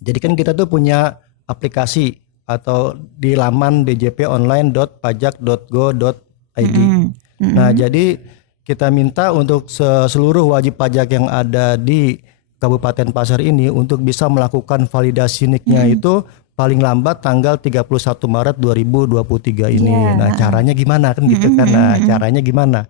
Jadi kan kita tuh punya aplikasi atau di laman djponline.pajak.go.id. Nah, jadi kita minta untuk seluruh wajib pajak yang ada di Kabupaten Pasir ini untuk bisa melakukan validasi NIK-nya itu paling lambat tanggal 31 Maret 2023 ini. Nah, caranya gimana kan gitu kan. Nah, caranya gimana?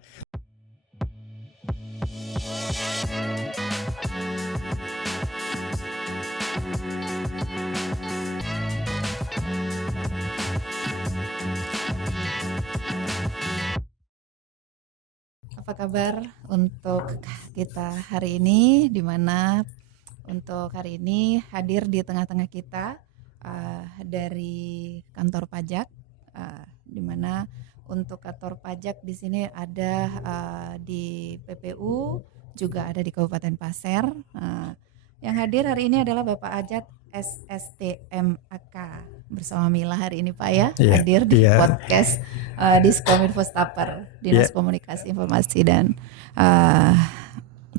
Apa kabar untuk kita hari ini, di mana untuk hari ini hadir di tengah-tengah kita dari kantor pajak, di mana untuk kantor pajak di sini ada di PPU, juga ada di Kabupaten Pasir. Yang hadir hari ini adalah Bapak Ajat SSTMAK bersama Mila hari ini Pak ya, hadir di podcast Diskominfo Staper, Dinas Komunikasi Informasi dan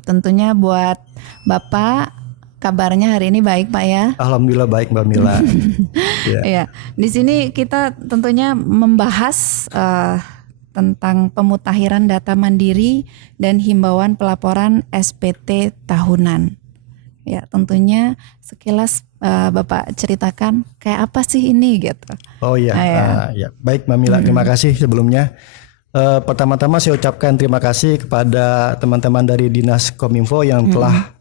tentunya buat Bapak kabarnya hari ini baik Pak ya. Alhamdulillah baik Mbak Mila. Ya, di sini kita tentunya membahas tentang pemutakhiran data mandiri dan himbauan pelaporan SPT tahunan. Ya, tentunya sekilas Bapak ceritakan kayak apa sih ini gitu. Oh iya, ya. Baik Mbak Mila, terima kasih sebelumnya. Pertama-tama saya ucapkan terima kasih kepada teman-teman dari Dinas Kominfo yang telah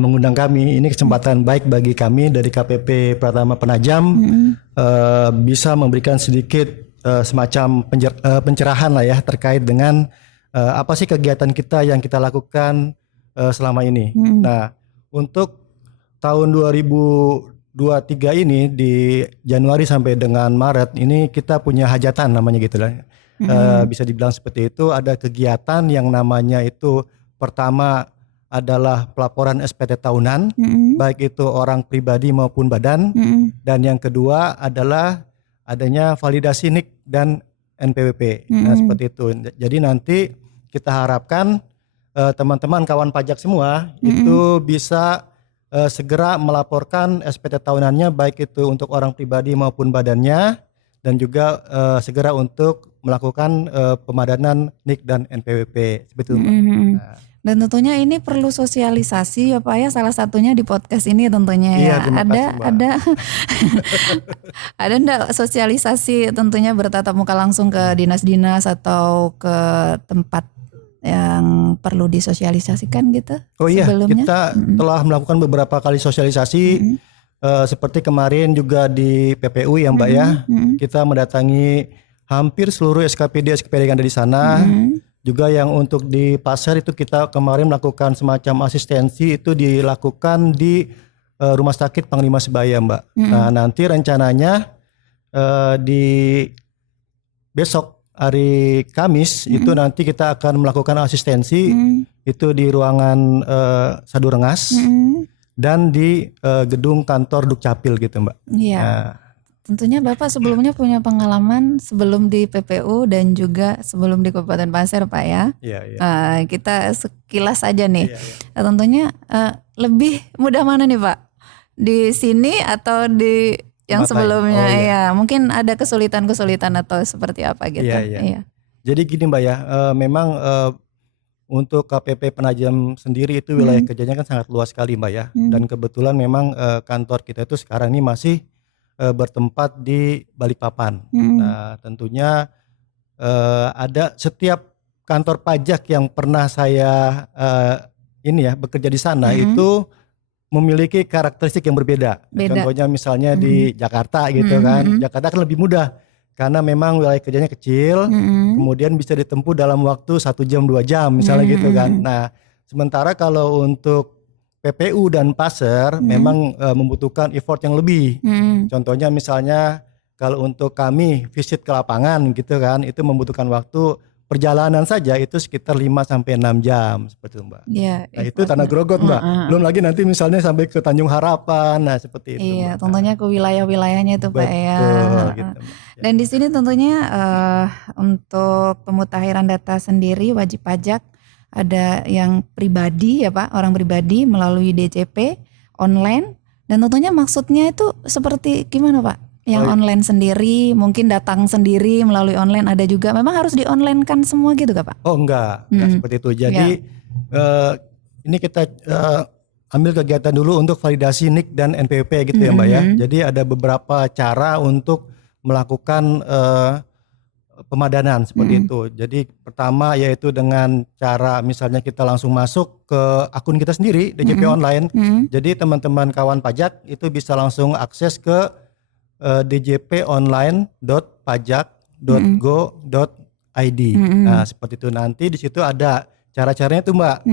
mengundang kami. Ini kesempatan baik bagi kami dari KPP Pratama Penajam bisa memberikan sedikit semacam pencerahan lah ya terkait dengan apa sih kegiatan kita yang kita lakukan selama ini. Nah, untuk tahun 2023 ini di Januari sampai dengan Maret ini kita punya hajatan namanya gitu lah. Bisa dibilang seperti itu. Ada kegiatan yang namanya itu pertama adalah pelaporan SPT tahunan, baik itu orang pribadi maupun badan. Dan yang kedua adalah adanya validasi NIK dan NPWP. Nah, seperti itu. Jadi nanti kita harapkan teman-teman kawan pajak semua itu bisa segera melaporkan SPT tahunannya baik itu untuk orang pribadi maupun badannya, dan juga segera untuk melakukan pemadanan NIK dan NPWP seperti itu. Dan tentunya ini perlu sosialisasi ya Pak ya, salah satunya di podcast ini tentunya ya. Ada enggak sosialisasi tentunya bertatap muka langsung ke dinas-dinas atau ke tempat yang perlu disosialisasikan gitu? Oh iya, sebelumnya? Kita telah melakukan beberapa kali sosialisasi seperti kemarin juga di PPU ya Mbak ya. Kita mendatangi hampir seluruh SKPD yang ada di sana. Juga yang untuk di pasar itu kita kemarin melakukan semacam asistensi itu dilakukan di Rumah Sakit Panglima Sebaya Mbak. Nah, nanti rencananya di besok hari Kamis itu nanti kita akan melakukan asistensi itu di ruangan Sadu Rengas dan di gedung kantor Dukcapil gitu Mbak. Iya. Nah, tentunya Bapak sebelumnya punya pengalaman sebelum di PPU dan juga sebelum di Kabupaten Pasir Pak ya. Iya. Kita sekilas aja nih. Tentunya lebih mudah mana nih Pak? Di sini atau di yang sebelumnya? Ya, mungkin ada kesulitan-kesulitan atau seperti apa gitu. Iya. Jadi gini Mbak ya, memang untuk KPP Penajam sendiri itu wilayah kerjanya kan sangat luas sekali Mbak ya. Dan kebetulan memang kantor kita itu sekarang ini masih bertempat di Balikpapan. Nah, tentunya ada setiap kantor pajak yang pernah saya bekerja di sana itu memiliki karakteristik yang berbeda. Contohnya misalnya di Jakarta gitu kan. Jakarta kan lebih mudah karena memang wilayah kerjanya kecil, kemudian bisa ditempuh dalam waktu 1 jam 2 jam misalnya gitu kan. Nah, sementara kalau untuk PPU dan Pasir memang membutuhkan effort yang lebih. Contohnya misalnya kalau untuk kami visit ke lapangan gitu kan, itu membutuhkan waktu perjalanan saja itu sekitar 5-6 jam seperti itu Mbak. Ya, nah itu Tanah Grogot Mbak. Belum lagi nanti misalnya sampai ke Tanjung Harapan, nah seperti itu. Iya, Mbak. Tentunya ke wilayah-wilayahnya itu Pak ya. Gitu, dan di sini tentunya untuk pemutakhiran data sendiri wajib pajak ada yang pribadi ya Pak, orang pribadi melalui DCP online Dan tentunya maksudnya itu seperti gimana Pak? Yang online sendiri, mungkin datang sendiri melalui online ada juga. Memang harus di-online kan semua gitu gak Pak? Oh enggak seperti itu. Jadi ini kita ambil kegiatan dulu untuk validasi NIK dan NPWP gitu ya Mbak ya. Jadi ada beberapa cara untuk melakukan pemadanan seperti itu. Jadi pertama yaitu dengan cara misalnya kita langsung masuk ke akun kita sendiri DJP online. Jadi teman-teman kawan pajak itu bisa langsung akses ke djponline.pajak.go.id. Nah, seperti itu. Nanti di situ ada cara-caranya tuh Mbak.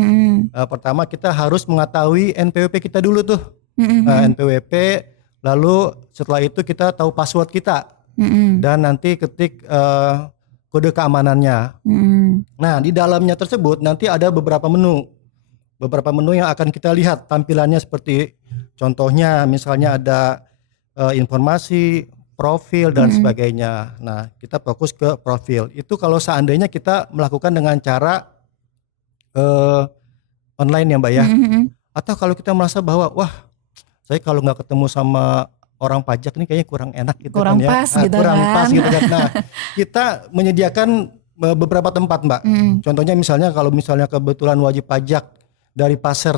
Pertama kita harus mengetahui NPWP kita dulu tuh. NPWP, lalu setelah itu kita tahu password kita. Dan nanti ketik kode keamanannya. Nah, di dalamnya tersebut nanti ada beberapa menu. Beberapa menu yang akan kita lihat tampilannya seperti contohnya misalnya ada informasi, profil dan sebagainya. Nah, kita fokus ke profil. Itu kalau seandainya kita melakukan dengan cara online ya Mbak ya. Atau kalau kita merasa bahwa wah, saya kalau nggak ketemu sama orang pajak nih kayaknya kurang enak gitu kurang kan ya. pas gitu kurang kan. pas gitu kan. Nah, kita menyediakan beberapa tempat Mbak. Contohnya misalnya kalau misalnya kebetulan wajib pajak dari Pasir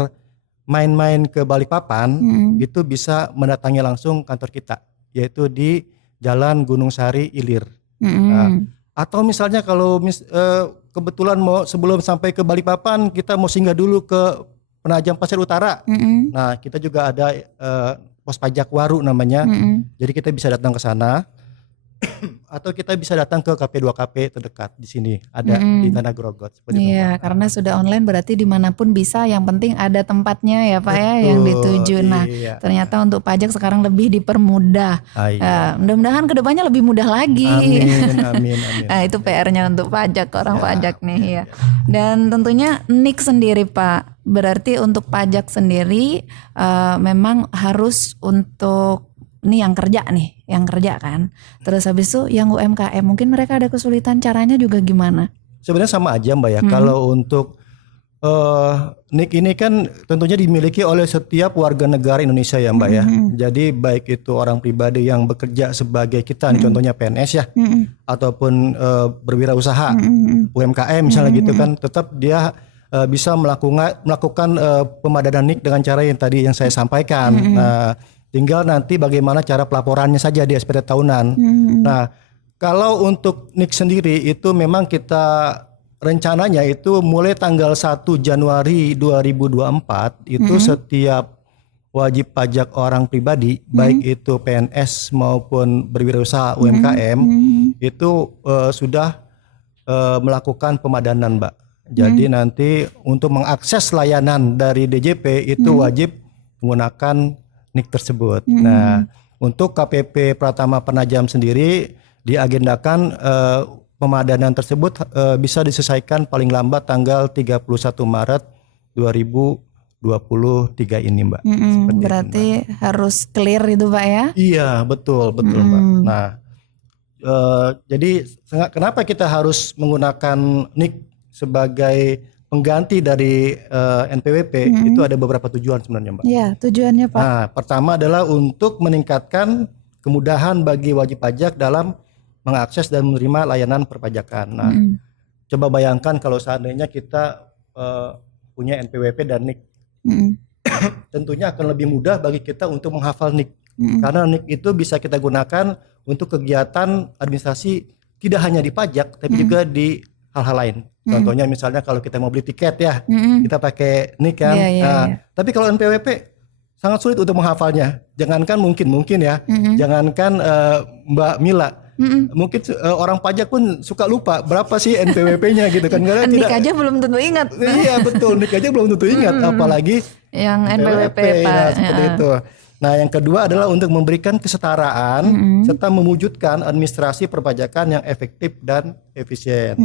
main-main ke Balikpapan, itu bisa mendatangi langsung kantor kita, yaitu di Jalan Gunung Sari Ilir. Nah, atau misalnya kalau kebetulan mau sebelum sampai ke Balikpapan kita mau singgah dulu ke Penajam Pasir Utara. Nah, kita juga ada pos pajak Waru namanya. Jadi kita bisa datang ke sana. Atau kita bisa datang ke KP2KP terdekat di sini ada di Tanah Grogot seperti itu. Iya, karena sudah online berarti dimanapun bisa, yang penting ada tempatnya ya Pak ya yang dituju. Nah, ternyata untuk pajak sekarang lebih dipermudah. Mudah-mudahan kedepannya lebih mudah lagi. Amin. Nah, itu PR-nya untuk pajak, orang pajak nih ya. Dan tentunya NIK sendiri Pak, berarti untuk pajak sendiri memang harus untuk ini yang kerja kan. Terus habis itu yang UMKM mungkin mereka ada kesulitan, caranya juga gimana? Sebenarnya sama aja Mbak ya. Kalau untuk NIK ini kan tentunya dimiliki oleh setiap warga negara Indonesia ya Mbak ya. Jadi baik itu orang pribadi yang bekerja sebagai kita, contohnya PNS ya, ataupun berwirausaha, UMKM misalnya gitu kan, tetap dia bisa melakukan pemadanan NIK dengan cara yang tadi yang saya sampaikan. Nah, tinggal nanti bagaimana cara pelaporannya saja di SPT tahunan. Nah, kalau untuk NIK sendiri itu memang kita rencananya itu mulai tanggal 1 Januari 2024 itu setiap wajib pajak orang pribadi baik itu PNS maupun berwirausaha UMKM itu sudah melakukan pemadanan Mbak. Jadi nanti untuk mengakses layanan dari DJP itu wajib menggunakan NIK tersebut. Nah, untuk KPP Pratama Penajam sendiri diagendakan pemadanan tersebut bisa diselesaikan paling lambat tanggal 31 Maret 2023 ini Mbak. Berarti itu, Mbak, harus clear itu Pak ya? Iya, betul Mbak. Nah, jadi kenapa kita harus menggunakan NIK sebagai pengganti dari NPWP? Itu ada beberapa tujuan sebenarnya Mbak. Iya, tujuannya Pak. Nah, pertama adalah untuk meningkatkan kemudahan bagi wajib pajak dalam mengakses dan menerima layanan perpajakan. Nah, coba bayangkan kalau seandainya kita punya NPWP dan NIK. Tentunya akan lebih mudah bagi kita untuk menghafal NIK. Karena NIK itu bisa kita gunakan untuk kegiatan administrasi tidak hanya di pajak, tapi juga di hal-hal lain. Contohnya misalnya kalau kita mau beli tiket ya, kita pakai NIK kan. Tapi kalau NPWP sangat sulit untuk menghafalnya. Jangankan mungkin ya, jangankan Mbak Mila, mungkin orang pajak pun suka lupa berapa sih NPWP-nya gitu kan. Karena NIK aja belum tentu ingat. Iya betul, NIK aja belum tentu ingat, apalagi yang NPWP Pak. Ya, seperti itu. Nah, yang kedua adalah untuk memberikan kesetaraan serta mewujudkan administrasi perpajakan yang efektif dan efisien.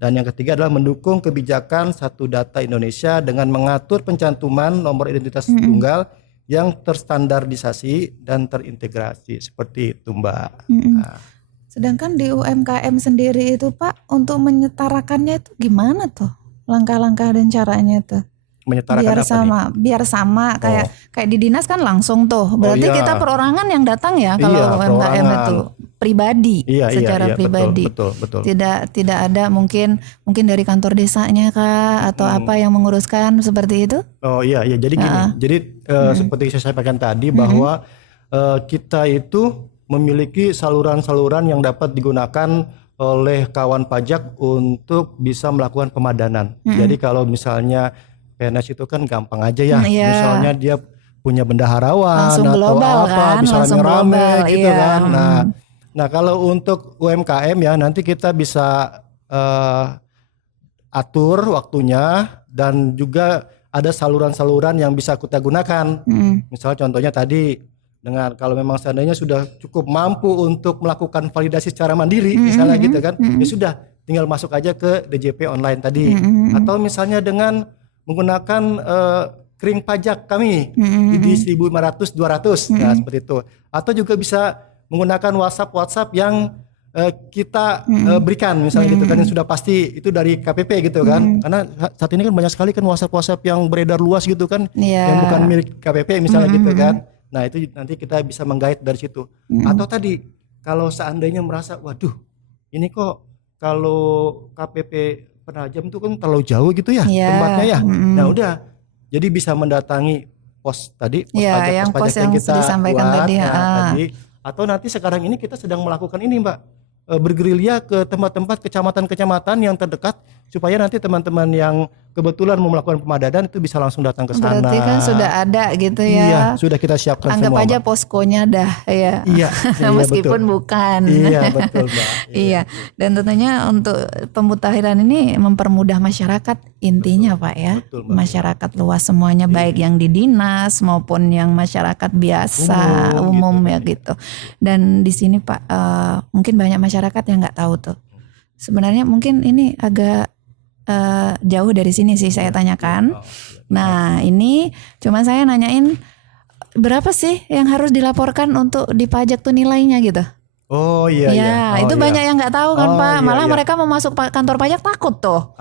Dan yang ketiga adalah mendukung kebijakan Satu Data Indonesia dengan mengatur pencantuman nomor identitas tunggal yang terstandarisasi dan terintegrasi. Seperti itu Mbak. Nah. Sedangkan di UMKM sendiri itu Pak, untuk menyetarakannya itu gimana tuh? Langkah-langkah dan caranya tuh? menyetarakan apa nih? Biar sama kayak di dinas kan langsung tuh. Berarti iya. kita perorangan yang datang ya kalau Iya, UMKM perorangan. itu pribadi, secara pribadi. Betul. Tidak ada mungkin dari kantor desanya kah atau apa yang menguruskan seperti itu? Oh iya, jadi gini. Jadi seperti saya sampaikan tadi bahwa kita itu memiliki saluran-saluran yang dapat digunakan oleh kawan pajak untuk bisa melakukan pemadanan. Jadi kalau misalnya PNS itu kan gampang aja ya. Misalnya dia punya bendaharawan Langsung atau global apa, kan, misalnya langsung rame global, gitu iya. kan. Nah kalau untuk UMKM ya nanti kita bisa atur waktunya dan juga ada saluran-saluran yang bisa kita gunakan. Misalnya contohnya tadi dengan kalau memang seandainya sudah cukup mampu untuk melakukan validasi secara mandiri misalnya gitu kan, ya sudah tinggal masuk aja ke DJP online tadi. Atau misalnya dengan menggunakan kering pajak kami di 1.500 200 nah seperti itu. Atau juga bisa menggunakan WhatsApp yang kita berikan misalnya gitu kan, yang sudah pasti itu dari KPP gitu kan, karena saat ini kan banyak sekali kan WhatsApp yang beredar luas gitu kan, yang bukan milik KPP misalnya gitu kan. Nah itu nanti kita bisa menggait dari situ. Atau tadi kalau seandainya merasa waduh ini kok kalau KPP Penajam itu kan terlalu jauh gitu ya tempatnya ya. Nah udah jadi bisa mendatangi pos tadi, pos pajak yang kita disampaikan buat tadi. tadi. Atau nanti sekarang ini kita sedang melakukan ini Mbak, bergerilya ke tempat-tempat kecamatan-kecamatan yang terdekat supaya nanti teman-teman yang kebetulan mau melakukan pemadanan itu bisa langsung datang ke sana. Berarti kan sudah ada gitu ya. Iya, sudah kita siapkan Anggap semua. aja Mbak. poskonya dah ya. Iya, meskipun betul. bukan. Iya, betul, Mbak. Iya. Dan tentunya untuk pemutahiran ini mempermudah masyarakat intinya Pak ya. Betul, Mbak. Masyarakat luas semuanya baik yang di dinas maupun yang masyarakat biasa umum ya gitu. Dan di sini Pak mungkin banyak masyarakat yang nggak tahu tuh. Sebenarnya mungkin ini agak jauh dari sini sih saya tanyakan. Nah ini cuma saya nanyain berapa sih yang harus dilaporkan untuk dipajak tuh nilainya gitu. Oh iya. Ya, itu banyak yang nggak tahu kan Pak. Malah mereka mau masuk kantor pajak takut tuh.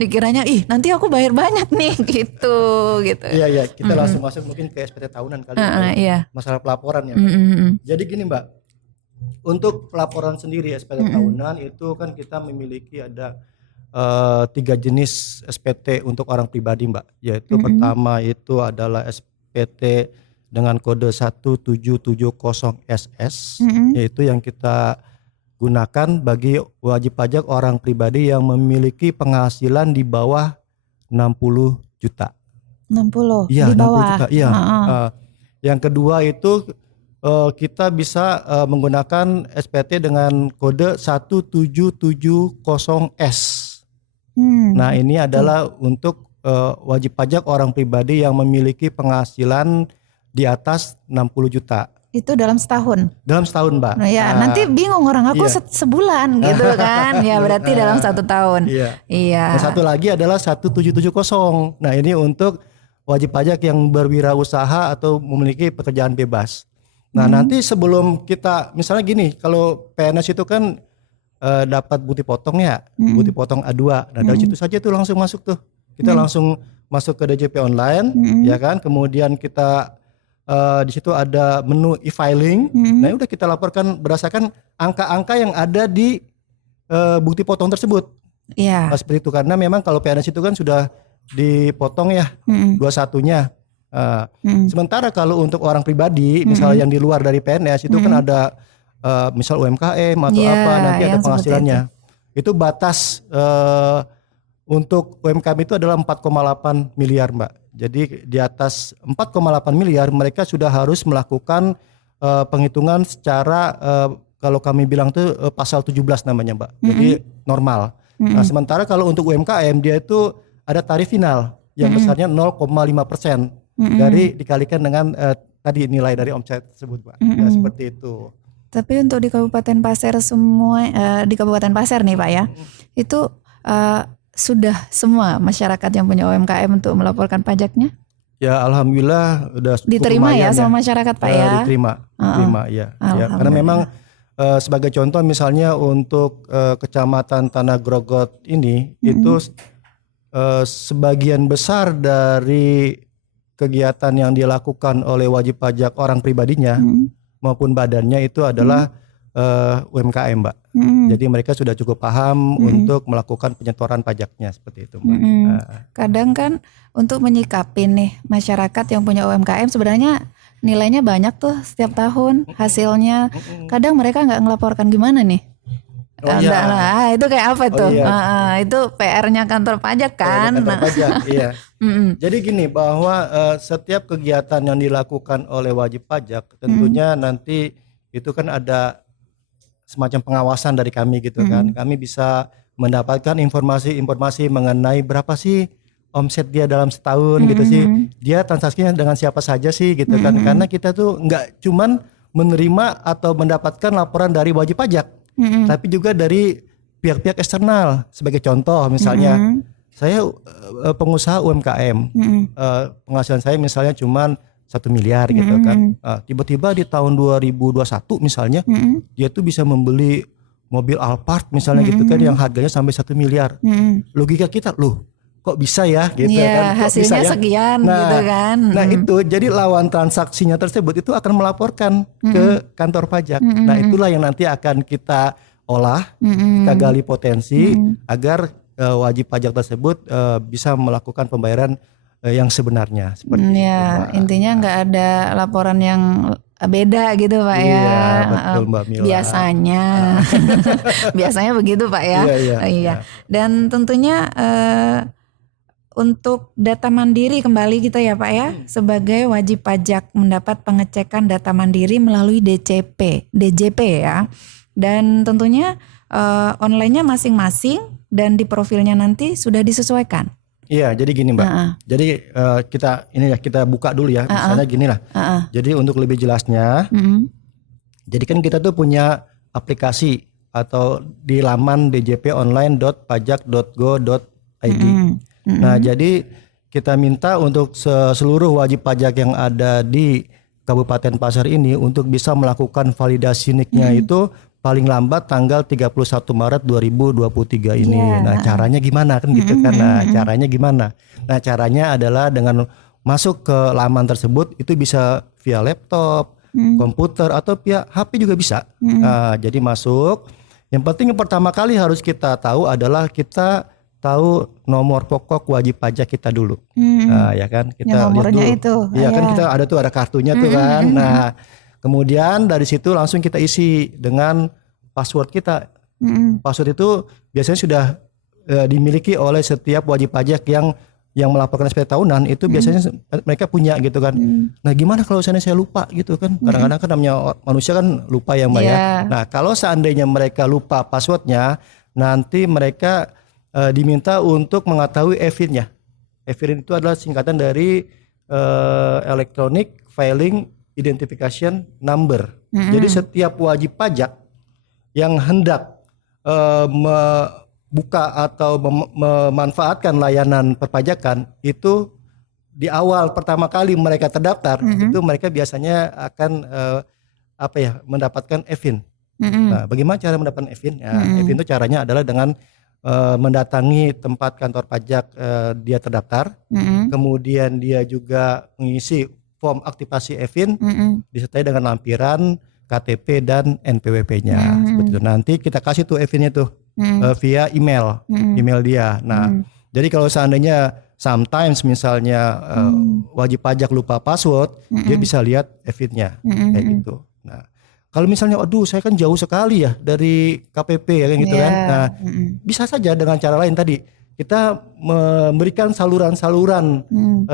Dikiranya nanti aku bayar banyak nih gitu. Iya. Kita langsung masuk mungkin ke SPT tahunan kali iya. Masalah pelaporan ya. Jadi gini Mbak, untuk pelaporan sendiri SPT tahunan itu kan kita memiliki ada 3 jenis SPT untuk orang pribadi Mbak. Yaitu pertama itu adalah SPT dengan kode 1770SS, yaitu yang kita gunakan bagi wajib pajak orang pribadi yang memiliki penghasilan di bawah 60 juta. 60? Iya, di bawah? 60 juta. Iya. Yang kedua itu kita bisa menggunakan SPT dengan kode 1770S. Nah ini adalah untuk wajib pajak orang pribadi yang memiliki penghasilan di atas 60 juta. Itu dalam setahun? Dalam setahun Mbak. Nah, ya nanti bingung orang aku sebulan gitu kan. Ya berarti dalam 1 tahun. Iya. Yang satu lagi adalah 1770. Nah ini untuk wajib pajak yang berwirausaha atau memiliki pekerjaan bebas. Nah nanti sebelum kita misalnya gini, kalau PNS itu kan dapat bukti potong ya, bukti potong A2. Nah dari situ saja tuh langsung masuk tuh. Kita langsung masuk ke DJP online, ya kan. Kemudian kita di situ ada menu e-filing. Nah udah kita laporkan berdasarkan angka-angka yang ada di bukti potong tersebut. Iya. Seperti itu karena memang kalau PNS itu kan sudah dipotong ya 21-nya. Sementara kalau untuk orang pribadi, misalnya yang di luar dari PNS itu kan ada misal UMKM atau apa nanti ada penghasilannya. Itu batas untuk UMKM itu adalah 4,8 miliar Mbak. Jadi di atas 4,8 miliar mereka sudah harus melakukan penghitungan secara kalau kami bilang tuh pasal 17 namanya Mbak. Jadi normal. Nah sementara kalau untuk UMKM dia itu ada tarif final yang besarnya 0,5% dari dikalikan dengan tadi nilai dari omset tersebut Mbak. Ya seperti itu. Tapi untuk di Kabupaten Pasir semua di Kabupaten Pasir nih Pak ya, itu sudah semua masyarakat yang punya UMKM untuk melaporkan pajaknya? Ya alhamdulillah udah diterima ya sama masyarakat Pak ya. Diterima ya. Karena memang sebagai contoh misalnya untuk Kecamatan Tanah Grogot ini itu sebagian besar dari kegiatan yang dilakukan oleh wajib pajak orang pribadinya maupun badannya itu adalah UMKM, Mbak. Jadi mereka sudah cukup paham untuk melakukan penyetoran pajaknya seperti itu, Mbak. Kadang kan untuk menyikapi nih masyarakat yang punya UMKM sebenarnya nilainya banyak tuh setiap tahun hasilnya. Kadang mereka nggak ngelaporkan gimana nih. Oh, iya. Enggak lah, itu kayak apa tuh? iya. Itu PR-nya kantor pajak kan. Kantor pajak, iya. Jadi gini, bahwa setiap kegiatan yang dilakukan oleh wajib pajak tentunya nanti itu kan ada semacam pengawasan dari kami gitu kan. Kami bisa mendapatkan informasi-informasi mengenai berapa sih omset dia dalam setahun gitu sih. Dia transaksinya dengan siapa saja sih gitu kan. Karena kita tuh nggak cuman menerima atau mendapatkan laporan dari wajib pajak, tapi juga dari pihak-pihak eksternal. Sebagai contoh misalnya saya pengusaha UMKM, penghasilan saya misalnya cuman 1 miliar gitu kan. Tiba-tiba di tahun 2021 misalnya dia tuh bisa membeli mobil Alphard misalnya gitu kan yang harganya sampai 1 miliar. Logika kita, loh kok bisa ya gitu kan. Kok Hasilnya bisa ya? sekian gitu kan. Nah itu jadi lawan transaksinya tersebut itu akan melaporkan ke kantor pajak. Nah itulah yang nanti akan kita olah, kita gali potensi agar wajib pajak tersebut bisa melakukan pembayaran yang sebenarnya seperti itu, Mbak. Intinya nggak ada laporan yang beda gitu Pak ya. Iya, betul Mbak Mila. Biasanya, biasanya begitu Pak ya. Iya. Dan tentunya untuk data mandiri kembali gitu ya Pak ya, sebagai wajib pajak mendapat pengecekan data mandiri melalui DJP ya. Dan tentunya online-nya masing-masing dan di profilnya nanti sudah disesuaikan. Iya, jadi gini Mbak. Jadi kita buka dulu ya. Misalnya gini lah. Jadi untuk lebih jelasnya, jadi kan kita tuh punya aplikasi atau di laman djponline.pajak.go.id. Nah, jadi kita minta untuk seluruh wajib pajak yang ada di Kabupaten Pasar ini untuk bisa melakukan validasi NIK-nya itu paling lambat tanggal 31 Maret 2023 ini. Nah, caranya gimana kan gitu kan. Nah, caranya gimana? Nah, caranya adalah dengan masuk ke laman tersebut itu bisa via laptop, komputer atau via HP juga bisa. Nah, jadi masuk. Yang penting yang pertama kali harus kita tahu adalah kita tahu nomor pokok wajib pajak kita dulu. Nah, ya kan kita lihat dulu. Itu. Iya kan kita ada kartunya tuh kan. Nah, kemudian dari situ langsung kita isi dengan password kita. Password itu biasanya sudah dimiliki oleh setiap wajib pajak yang melaporkan SPT tahunan itu biasanya mereka punya gitu kan. Nah, gimana kalau seandainya saya lupa gitu kan? Kadang-kadang kan namanya manusia kan lupa ya Mbak ya. Nah, kalau seandainya mereka lupa passwordnya, nanti mereka diminta untuk mengetahui EFIN-nya. EFIN itu adalah singkatan dari Electronic Filing Identification Number. Jadi setiap wajib pajak yang hendak membuka atau memanfaatkan layanan perpajakan itu di awal pertama kali mereka terdaftar itu mereka biasanya akan mendapatkan EFIN. Nah, bagaimana cara mendapatkan EFIN? Ya, EFIN itu caranya adalah dengan mendatangi tempat kantor pajak dia terdaftar, kemudian dia juga mengisi form aktivasi EFIN disertai dengan lampiran KTP dan NPWP-nya. Seperti itu. Nanti kita kasih tuh EFIN-nya tuh via email dia. Nah, jadi kalau seandainya sometimes misalnya wajib pajak lupa password, dia bisa lihat EFIN-nya kayak gitu. Nah, kalau misalnya, aduh saya kan jauh sekali ya dari KPP ya kan gitu kan. Nah, bisa saja dengan cara lain tadi. Kita memberikan saluran-saluran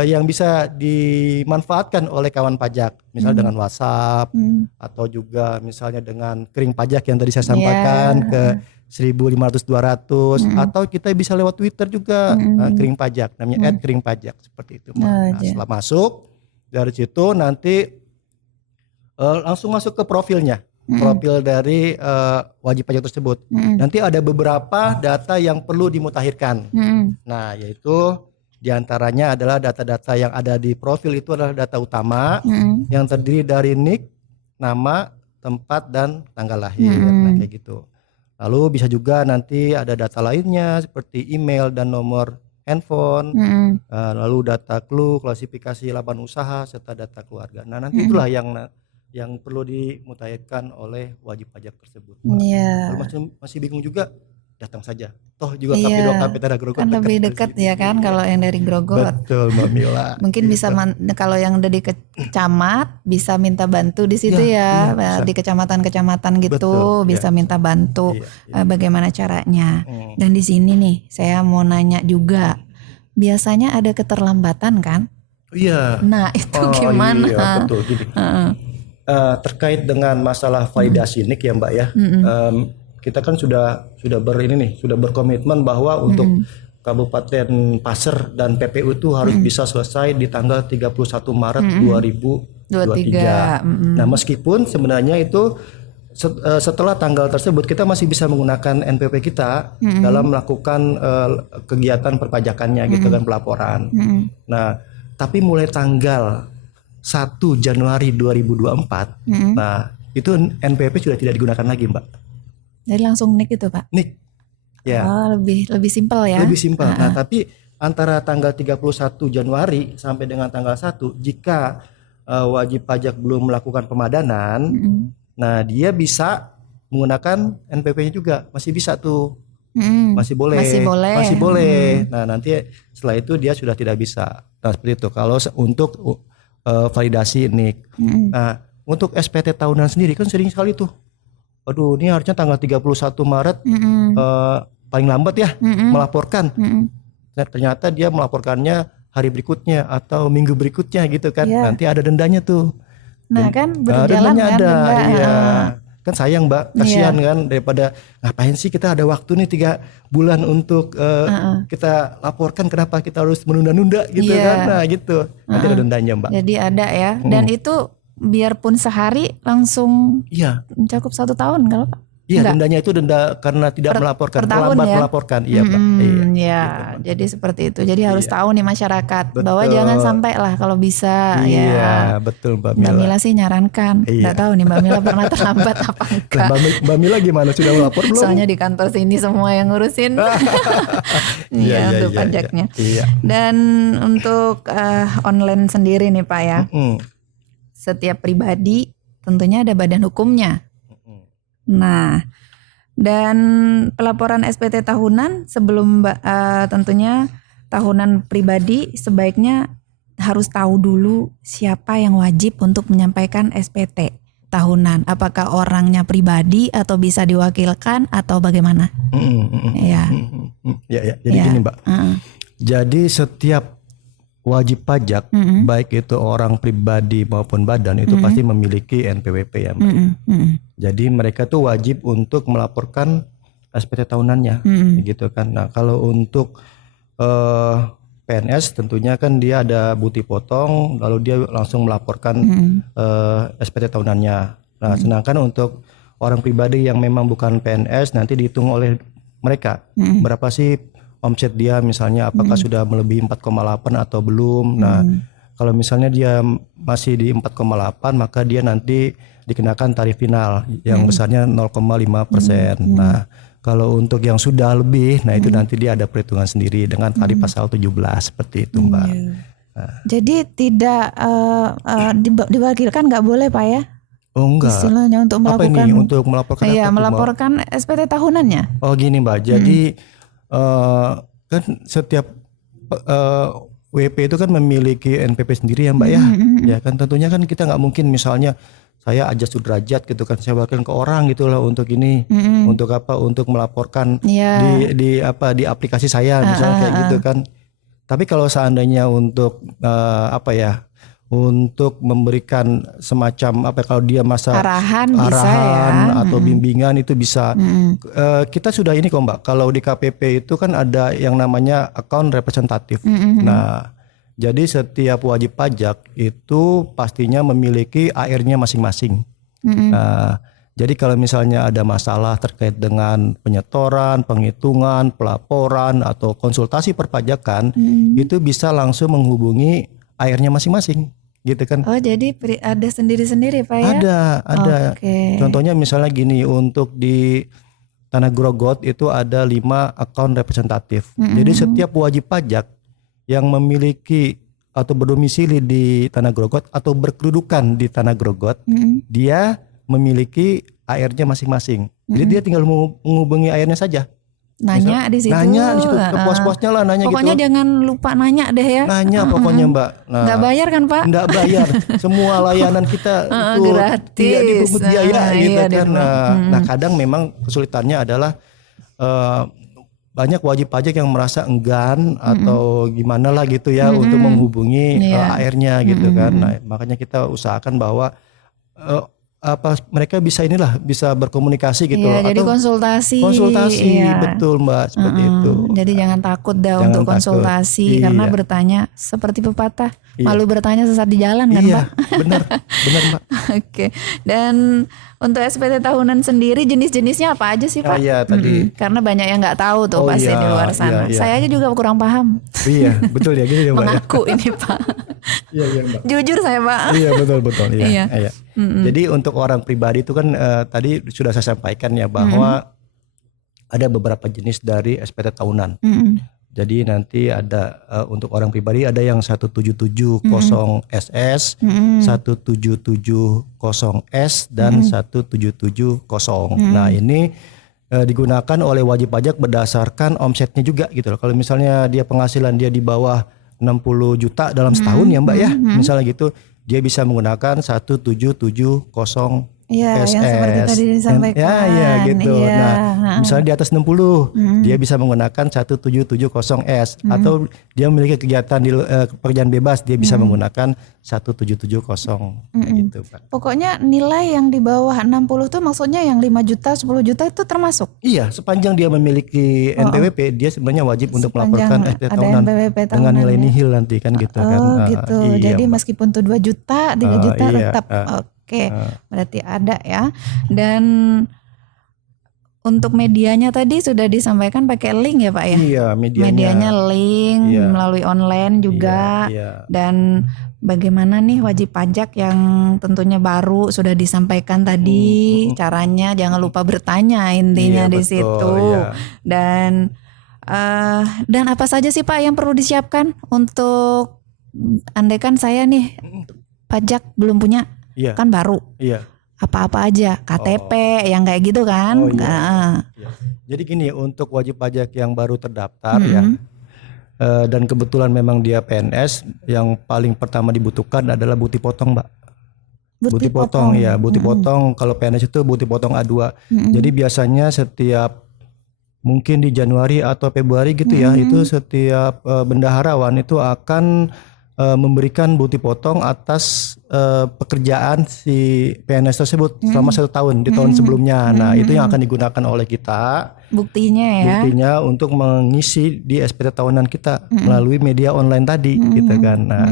yang bisa dimanfaatkan oleh kawan pajak. Misalnya dengan WhatsApp atau juga misalnya dengan kering pajak yang tadi saya sampaikan ke 1.500-200 atau kita bisa lewat Twitter juga kering pajak namanya @keringpajak seperti itu. Nah, setelah masuk dari situ nanti langsung masuk ke profilnya, profil dari wajib pajak tersebut. Nanti ada beberapa data yang perlu dimutakhirkan. Nah, yaitu diantaranya adalah data-data yang ada di profil itu adalah data utama yang terdiri dari NIK, nama, tempat, dan tanggal lahir. Nah, kayak gitu. Lalu bisa juga nanti ada data lainnya seperti email dan nomor handphone, Mm-mm. lalu data clue, klasifikasi laban usaha serta data keluarga. Nah, nanti itulah yang perlu dimutakhirkan oleh wajib pajak tersebut, Mbak. Iya. Kalau masih bingung juga, datang saja. Toh juga Iya, KP2KP Tanah Grogol kan dekat lebih dari dekat sini. ya kan Iya. kalau yang dari Grogol. Betul, Mbak Mila. Mungkin bisa Gitu. kalau yang dari camat bisa minta bantu di situ Iya, ya, bisa. di kecamatan-kecamatan gitu Betul, bisa iya. minta bantu Iya, iya. bagaimana caranya. Hmm. Dan di sini nih saya mau nanya juga, biasanya ada keterlambatan kan? Iya. Nah itu Oh gimana? iya, betul gini. Heeh. Terkait dengan masalah validasi NIK ya, Mbak ya. Kita kan sudah sudah berkomitmen bahwa untuk Kabupaten Pasir dan PPU itu harus bisa selesai di tanggal 31 Maret 2023. 23. Nah, meskipun sebenarnya itu setelah tanggal tersebut kita masih bisa menggunakan NPWP kita dalam melakukan kegiatan perpajakannya gitu kan, pelaporan. Nah, tapi mulai tanggal 1 Januari 2024, nah itu NPWP sudah tidak digunakan lagi, Mbak. Jadi langsung NIK itu Pak? NIK, ya. Oh, lebih simpel ya? Lebih simpel. Nah, tapi antara tanggal 31 Januari sampai dengan tanggal 1, jika wajib pajak belum melakukan pemadanan, nah dia bisa menggunakan NPWP-nya juga, masih bisa tuh. Masih boleh. Masih boleh. Nah, nanti setelah itu dia sudah tidak bisa. Nah, seperti itu kalau untuk validasi NIK. Nah, untuk SPT tahunan sendiri kan sering sekali tuh. Aduh, ini harusnya tanggal 31 Maret paling lambat ya melaporkan. Nah, ternyata dia melaporkannya hari berikutnya atau minggu berikutnya gitu kan. Iya. Nanti ada dendanya tuh. Nah kan berjalan dendanya kan ada. denda. Iya. Kan sayang, Mbak, kasihan kan, daripada ngapain sih kita ada waktu nih 3 bulan untuk kita laporkan, kenapa kita harus menunda-nunda gitu Iya. kan. Nah gitu, nanti ada dendanya, Mbak. Jadi ada ya. Dan itu biarpun sehari langsung Iya. mencakup 1 tahun kalau Pak? Iya, Enggak. dendanya itu denda karena tidak melaporkan, per tahun terlambat ya? melaporkan. Iya, Mbak. Iya. Ya, Gitu, Mbak. jadi seperti itu. Jadi harus tahu nih masyarakat bahwa Betul. jangan sampai lah kalau bisa Iya, ya. betul, Mbak Mbak Mila. Mila sih nyarankan. Iya. Nggak tahu nih Mbak Mila pernah terlambat apa Nah, enggak. Mbak Mila gimana, sudah melapor belum? Soalnya di kantor sini semua yang ngurusin. Iya, untuk pajaknya. Iya. Dan untuk online sendiri nih Pak ya. Setiap pribadi tentunya ada badan hukumnya. Nah, dan pelaporan SPT tahunan sebelum tentunya tahunan pribadi sebaiknya harus tahu dulu siapa yang wajib untuk menyampaikan SPT tahunan. Apakah orangnya pribadi atau bisa diwakilkan atau bagaimana? Ya. Ya. Jadi gini, Mbak. Jadi setiap wajib pajak, baik itu orang pribadi maupun badan, itu pasti memiliki NPWP ya, Mbak. Jadi mereka tuh wajib untuk melaporkan SPT tahunannya, gitu kan. Nah, kalau untuk PNS tentunya kan dia ada bukti potong, lalu dia langsung melaporkan SPT tahunannya. Nah, sedangkan untuk orang pribadi yang memang bukan PNS nanti dihitung oleh mereka berapa sih omset dia, misalnya apakah sudah melebihi 4,8 atau belum. Nah, kalau misalnya dia masih di 4,8, maka dia nanti dikenakan tarif final yang besarnya 0,5%. Nah, kalau untuk yang sudah lebih, nah itu nanti dia ada perhitungan sendiri dengan tarif pasal 17 seperti itu, Mbak. Nah. Jadi tidak diwakilkan nggak boleh Pak ya? Oh enggak. Istilahnya untuk Apa melakukan. ini untuk melaporkan Iya, apa tuh, Mbak? melaporkan SPT tahunannya. Oh gini, Mbak. Jadi kan setiap WP itu kan memiliki NPP sendiri ya, Mbak ya. Ya kan tentunya kan kita nggak mungkin misalnya saya aja sudrajat gitu kan, saya wakilkan ke orang gitu lah untuk ini, untuk apa? Untuk melaporkan di aplikasi saya misalnya kayak gitu kan. Tapi kalau seandainya untuk untuk memberikan semacam kalau dia masa Arahan bisa ya. atau bimbingan itu bisa. Kita sudah ini kok, Mbak, kalau di KPP itu kan ada yang namanya account representatif. Nah, jadi setiap wajib pajak itu pastinya memiliki AR-nya masing-masing. Nah, jadi kalau misalnya ada masalah terkait dengan penyetoran, penghitungan, pelaporan atau konsultasi perpajakan, itu bisa langsung menghubungi AR-nya masing-masing. Gitu kan. Oh, jadi ada sendiri-sendiri Pak ya? Ada. Oke. Contohnya misalnya gini, untuk di Tanah Grogot itu ada 5 account representatif. Jadi setiap wajib pajak yang memiliki atau berdomisili di Tanah Grogot atau berkedudukan di Tanah Grogot, dia memiliki AR-nya masing-masing. Jadi dia tinggal menghubungi AR-nya saja. Nanya di situ. Nanya di situ, puas-puasnya lah nanya Pokoknya gitu. jangan lupa nanya deh ya. Nanya pokoknya Mbak. Nah, Nggak bayar kan Pak? nggak bayar. Semua layanan kita itu gratis. tidak dipungut biaya gitu Iya, kan. Nah, kadang memang kesulitannya adalah banyak wajib pajak yang merasa enggan atau gimana lah gitu ya untuk menghubungi AR-nya gitu kan. Nah, makanya kita usahakan bahwa mereka bisa bisa berkomunikasi gitu Iya, loh. jadi Atau konsultasi. konsultasi, betul Mbak, seperti itu. Jadi jangan takut dah Jangan untuk takut. konsultasi Iya. karena bertanya seperti pepatah, malu bertanya sesat di jalan kan Iya, Pak? benar Mbak. Oke. Dan untuk SPT tahunan sendiri jenis-jenisnya apa aja sih Pak? Iya tadi. Karena banyak yang nggak tahu tuh Oh, pasti iya, di luar sana. iya. Saya aja juga kurang paham. Iya, betul ya gitu ya Mbak. Ya. Mengaku ini Pak. Iya Mbak. Jujur saya Pak. Iya betul Iya. iya. Jadi untuk orang pribadi itu kan tadi sudah saya sampaikan ya bahwa ada beberapa jenis dari SPT tahunan. Jadi nanti ada untuk orang pribadi ada yang 1770SS, 1770S dan 1770. Nah, ini digunakan oleh wajib pajak berdasarkan omsetnya juga gitu loh. Kalau misalnya dia penghasilan dia di bawah 60 juta dalam setahun ya Mbak ya. Misalnya gitu, dia bisa menggunakan 1770 Iya, SS. yang seperti tadi disampaikan. Iya gitu. Iya. Nah, misalnya di atas 60, dia bisa menggunakan 1770S atau dia memiliki kegiatan di pekerjaan bebas, dia bisa menggunakan 1770 gitu, Pak. Pokoknya nilai yang di bawah 60 tuh maksudnya yang 5 juta, 10 juta itu termasuk? Iya, sepanjang dia memiliki NPWP, dia sebenarnya wajib untuk Sepanjang melaporkan SPT ada tahunan NPWP dengan tahunan nilai ya. nihil nanti kan gitu kan. Oh gitu. Iya, Jadi Mbak. meskipun tuh 2 juta, 3 juta iya, tetap. Oke. Berarti ada ya. Dan untuk medianya tadi sudah disampaikan pakai link ya Pak ya? Iya, Medianya link Iya. melalui online juga. Iya. Dan bagaimana nih wajib pajak yang tentunya baru sudah disampaikan tadi caranya, jangan lupa bertanya intinya Iya, di betul, situ. iya. Dan apa saja sih Pak yang perlu disiapkan untuk andaikan saya nih pajak belum punya, Iya. kan baru. Iya. Apa-apa aja, KTP yang kayak gitu kan? Oh, iya. Nah, Iya. Jadi gini, untuk wajib pajak yang baru terdaftar ya, dan kebetulan memang dia PNS, yang paling pertama dibutuhkan adalah bukti potong, Mbak. Bukti potong ya, bukti potong. Kalau PNS itu bukti potong A2. Jadi biasanya setiap mungkin di Januari atau Februari gitu ya, itu setiap bendaharawan itu akan memberikan bukti potong atas pekerjaan si PNS tersebut selama 1 tahun di tahun sebelumnya. Nah, itu yang akan digunakan oleh kita. buktinya ya. Buktinya untuk mengisi di SPT tahunan kita melalui media online tadi, gitu kan. Nah,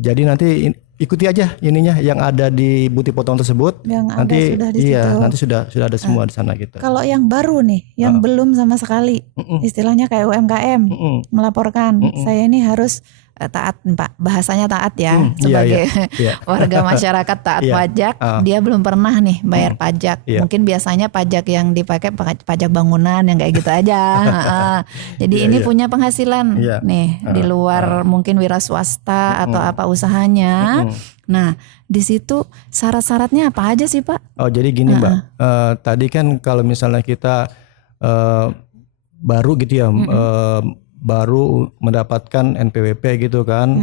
jadi nanti ikuti aja ininya yang ada di bukti potong tersebut. Yang ada Nanti sudah di iya, situ. nanti sudah ada semua di sana gitu. Kalau yang baru nih, yang belum sama sekali, istilahnya kayak UMKM melaporkan, saya ini harus taat Pak, bahasanya taat ya, sebagai iya. warga masyarakat taat Iya. pajak, dia belum pernah nih bayar pajak. Iya. Mungkin biasanya pajak yang dipakai pajak bangunan yang kayak gitu aja. Jadi Iya, ini iya. punya penghasilan Iya. nih di luar mungkin wira swasta atau apa usahanya. Nah, di situ syarat-syaratnya apa aja sih Pak? Oh, jadi gini Mbak, tadi kan kalau misalnya kita baru gitu ya, baru mendapatkan NPWP gitu kan.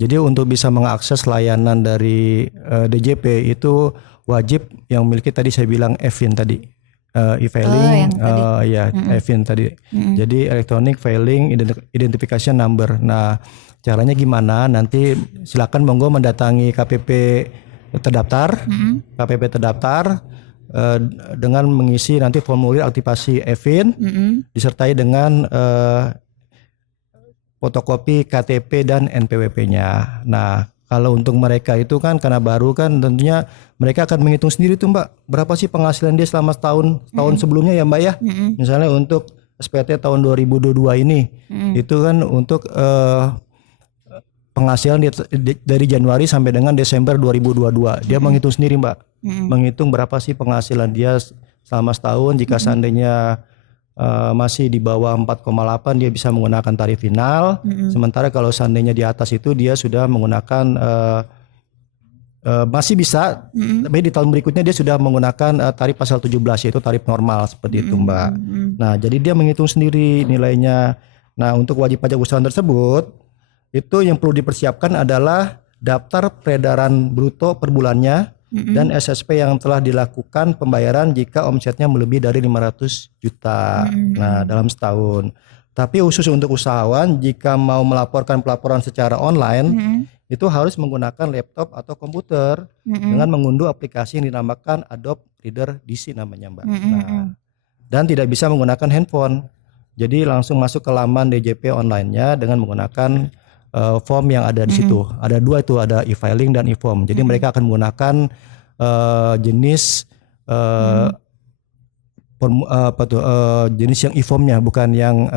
Jadi untuk bisa mengakses layanan dari DJP itu wajib yang memiliki tadi saya bilang e-fin tadi. E-filing, yang tadi. ya e-fin tadi. Jadi electronic filing identification number. Nah, caranya gimana? Nanti silakan monggo mendatangi KPP terdaftar, KPP terdaftar dengan mengisi nanti formulir aktivasi e-fin, disertai dengan fotokopi KTP dan NPWP-nya. Nah, kalau untuk mereka itu kan karena baru kan tentunya mereka akan menghitung sendiri tuh Mbak, berapa sih penghasilan dia selama tahun sebelumnya ya Mbak ya. Misalnya untuk SPT tahun 2022 ini, itu kan untuk penghasilan dari Januari sampai dengan Desember 2022. Dia menghitung sendiri Mbak, menghitung berapa sih penghasilan dia selama setahun. Jika seandainya masih di bawah 4,8 dia bisa menggunakan tarif final. Sementara kalau seandainya di atas itu dia sudah menggunakan masih bisa, tapi di tahun berikutnya dia sudah menggunakan tarif pasal 17 yaitu tarif normal seperti itu Mbak. Nah jadi dia menghitung sendiri nilainya. Nah untuk wajib pajak usaha tersebut itu yang perlu dipersiapkan adalah daftar peredaran bruto per bulannya dan SSP yang telah dilakukan pembayaran jika omsetnya melebihi dari 500 juta. Nah dalam setahun. Tapi khusus untuk usahawan jika mau melaporkan pelaporan secara online itu harus menggunakan laptop atau komputer dengan mengunduh aplikasi yang dinamakan Adobe Reader DC namanya Mbak. Nah, dan tidak bisa menggunakan handphone. Jadi langsung masuk ke laman DJP online-nya dengan menggunakan form yang ada di situ. Ada dua itu, ada e-filing dan e-form. Jadi mereka akan menggunakan jenis jenis yang e-formnya, bukan yang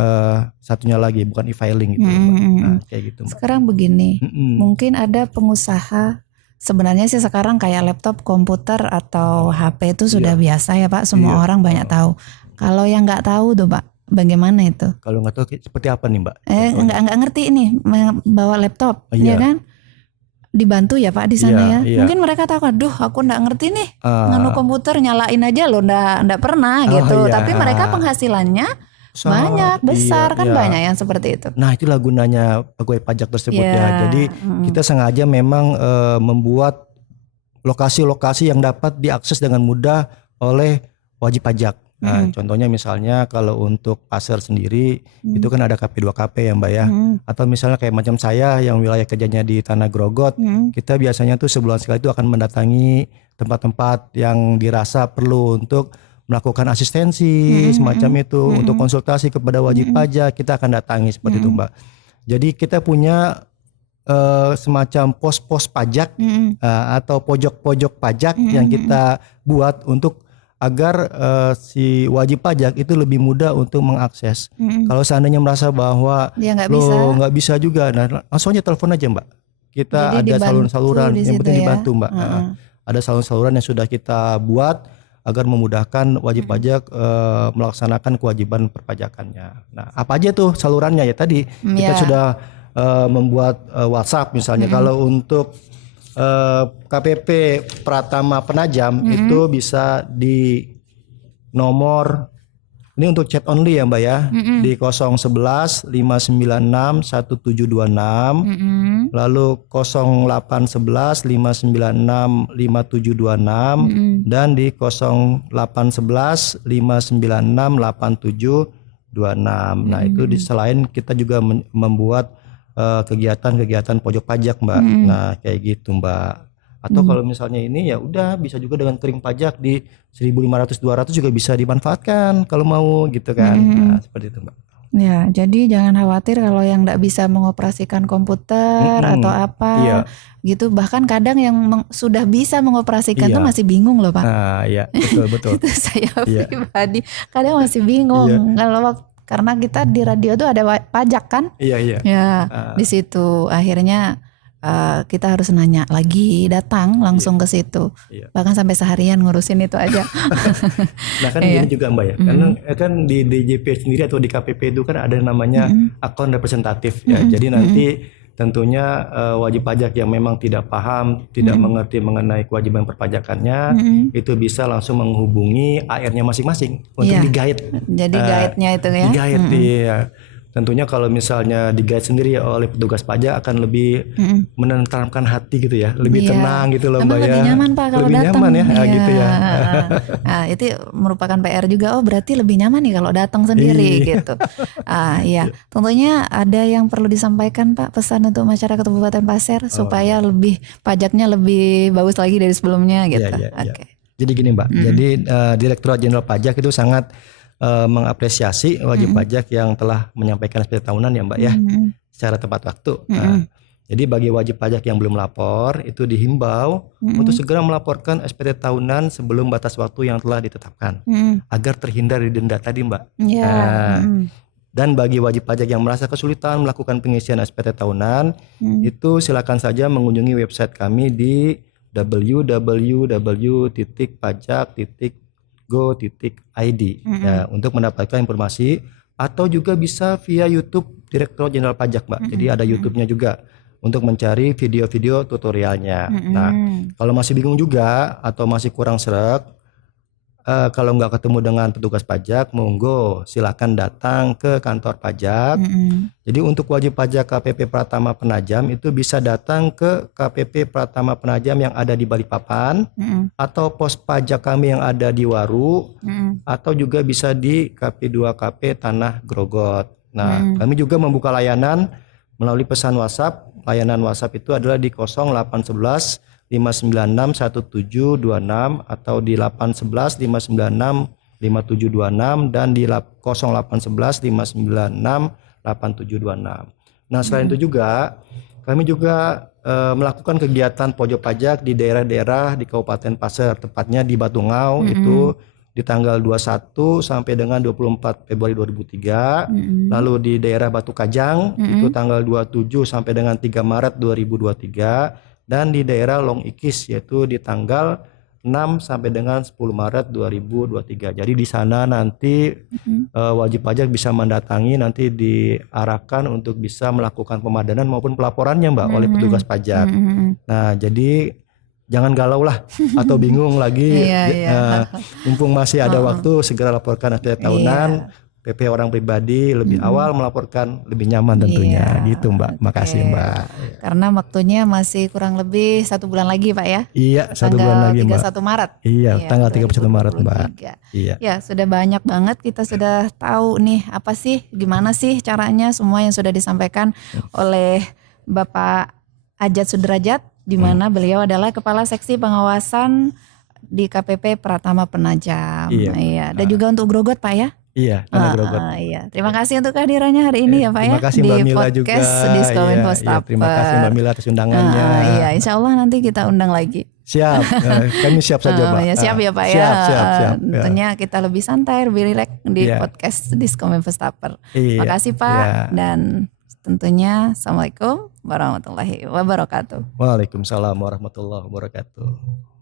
satunya lagi, bukan e-filing gitu. Nah, kayak gitu Mbak. Sekarang begini, mungkin ada pengusaha sebenarnya sih sekarang kayak laptop, komputer atau HP itu sudah biasa ya Pak, semua orang banyak tahu. Kalau yang nggak tahu tuh Pak, bagaimana itu? Kalau nggak tahu seperti apa nih Mbak? Nggak ngerti nih bawa laptop, ya kan? Dibantu ya Pak di sana ya. Mungkin mereka takut, aduh aku nggak ngerti nih nganu komputer, nyalain aja loh, nggak pernah gitu. Tapi mereka penghasilannya banyak, besar kan, banyak yang seperti itu. Nah itulah gunanya pegawai pajak tersebut ya. Jadi kita sengaja memang membuat lokasi-lokasi yang dapat diakses dengan mudah oleh wajib pajak. Nah, contohnya misalnya kalau untuk pasar sendiri itu kan ada KP2KP ya Mbak ya. Atau misalnya kayak macam saya yang wilayah kerjanya di Tanah Grogot, kita biasanya tuh sebulan sekali itu akan mendatangi tempat-tempat yang dirasa perlu untuk melakukan asistensi semacam itu, untuk konsultasi kepada wajib pajak kita akan datangi seperti itu Mbak. Jadi kita punya semacam pos-pos pajak atau pojok-pojok pajak yang kita buat untuk agar si wajib pajak itu lebih mudah untuk mengakses. Kalau seandainya merasa bahwa nggak bisa juga, nah langsung aja telepon aja Mbak. Kita jadi ada saluran-saluran yang penting dibantu Mbak. Ada saluran-saluran yang sudah kita buat agar memudahkan wajib pajak melaksanakan kewajiban perpajakannya. Nah apa aja tuh salurannya ya tadi kita sudah membuat WhatsApp misalnya. Kalau untuk KPP Pratama Penajam itu bisa di nomor, ini untuk chat only ya Mbak ya, di 011 596 1726, lalu 0811 596 5726, dan di 0811 596 8726. Nah itu selain kita juga membuat kegiatan-kegiatan pojok pajak Mbak. Nah kayak gitu Mbak. Atau kalau misalnya ini ya udah bisa juga dengan kering pajak di 1.500-200 juga bisa dimanfaatkan kalau mau gitu kan. Nah seperti itu Mbak. Ya jadi jangan khawatir kalau yang nggak bisa mengoperasikan komputer atau apa gitu. Bahkan kadang yang sudah bisa mengoperasikan tuh masih bingung loh Pak. Nah ya betul. Itu saya pribadi kadang masih bingung kalau karena kita di radio tuh ada pajak kan? Iya. Ya, di situ akhirnya kita harus nanya lagi, datang langsung ke situ. Bahkan sampai seharian ngurusin itu aja. Nah kan gini juga Mbak ya. Karena kan di DJP sendiri atau di KPP itu kan ada namanya akun representatif ya. Jadi nanti tentunya wajib pajak yang memang tidak paham, tidak mengerti mengenai kewajiban perpajakannya, itu bisa langsung menghubungi AR-nya masing-masing untuk di-guide. Jadi guide-nya itu ya. Di-guide iya. Tentunya kalau misalnya di-guide sendiri ya oleh petugas pajak akan lebih menenteramkan hati gitu ya, lebih tenang gitu loh Mbak ya. Lebih nyaman Pak kalau lebih datang. Nyaman ya, gitu ya. Nah, itu merupakan PR juga. Oh berarti lebih nyaman nih kalau datang sendiri gitu. Iya. Tentunya ada yang perlu disampaikan Pak, pesan untuk masyarakat Kabupaten Pasir supaya lebih pajaknya lebih bagus lagi dari sebelumnya gitu. Oke. Jadi gini Mbak, jadi Direktorat Jenderal Pajak itu sangat mengapresiasi wajib pajak yang telah menyampaikan SPT tahunan ya Mbak ya, secara tepat waktu. Jadi bagi wajib pajak yang belum lapor itu dihimbau untuk segera melaporkan SPT tahunan sebelum batas waktu yang telah ditetapkan agar terhindar dari denda tadi Mbak. Dan bagi wajib pajak yang merasa kesulitan melakukan pengisian SPT tahunan itu silakan saja mengunjungi website kami di www.pajak.go.id .go.id ya, untuk mendapatkan informasi, atau juga bisa via YouTube Direktorat Jenderal Pajak, Mbak. Jadi ada YouTube-nya juga untuk mencari video-video tutorialnya. Nah, kalau masih bingung juga atau masih kurang sreg, kalau nggak ketemu dengan petugas pajak, monggo silakan datang ke kantor pajak. Jadi untuk wajib pajak KPP Pratama Penajam itu bisa datang ke KPP Pratama Penajam yang ada di Balikpapan, atau pos pajak kami yang ada di Waru, atau juga bisa di KP2KP Tanah Grogot. Nah, kami juga membuka layanan melalui pesan WhatsApp. Layanan WhatsApp itu adalah di 0811 596 1726 atau di 811 596 5726 dan di 0811 596 8726. Nah, selain itu juga kami juga melakukan kegiatan pojok pajak di daerah-daerah di Kabupaten Pasir, tepatnya di Batungau itu di tanggal 21 sampai dengan 24 Februari 2003. Lalu di daerah Batu Kajang itu tanggal 27 sampai dengan 3 Maret 2023. Dan di daerah Long Ikis yaitu di tanggal 6 sampai dengan 10 Maret 2023. Jadi di sana nanti wajib pajak bisa mendatangi, nanti diarahkan untuk bisa melakukan pemadanan maupun pelaporannya, Mbak, oleh petugas pajak. Nah, jadi jangan galau lah atau bingung lagi. Mumpung masih ada waktu, segera laporkan SPT tahunan. PP orang pribadi lebih awal melaporkan, lebih nyaman tentunya. Gitu, Mbak. Makasih, Mbak. Karena waktunya masih kurang lebih 1 bulan lagi, Pak ya. Iya, 1 bulan lagi, Mbak. Tanggal 31 Maret. Iya, tanggal 31 Maret, Mbak. Iya. Ya, sudah banyak banget kita sudah tahu nih apa sih, gimana sih caranya, semua yang sudah disampaikan oleh Bapak Ajat Sudrajat, di mana beliau adalah Kepala Seksi Pengawasan di KPP Pratama Penajam. Iya. Dan juga untuk Grogot, Pak ya. Iya, Tanah Grogot. Iya. Terima kasih untuk kehadirannya hari ini ya, Pak ya. Terima kasih Mbak Mila di juga. podcast Diskominfo Stapper. Terima kasih Mbak Mila atas undangannya. Iya, insya Allah nanti kita undang lagi. Siap, kami siap saja, Pak. Ya, siap ya, Pak ya. Siap. Tentunya kita lebih santai, lebih rileks di podcast Diskominfo Stapper. Iya. Makasih Pak, dan tentunya Assalamualaikum warahmatullahi wabarakatuh. Waalaikumsalam warahmatullahi wabarakatuh.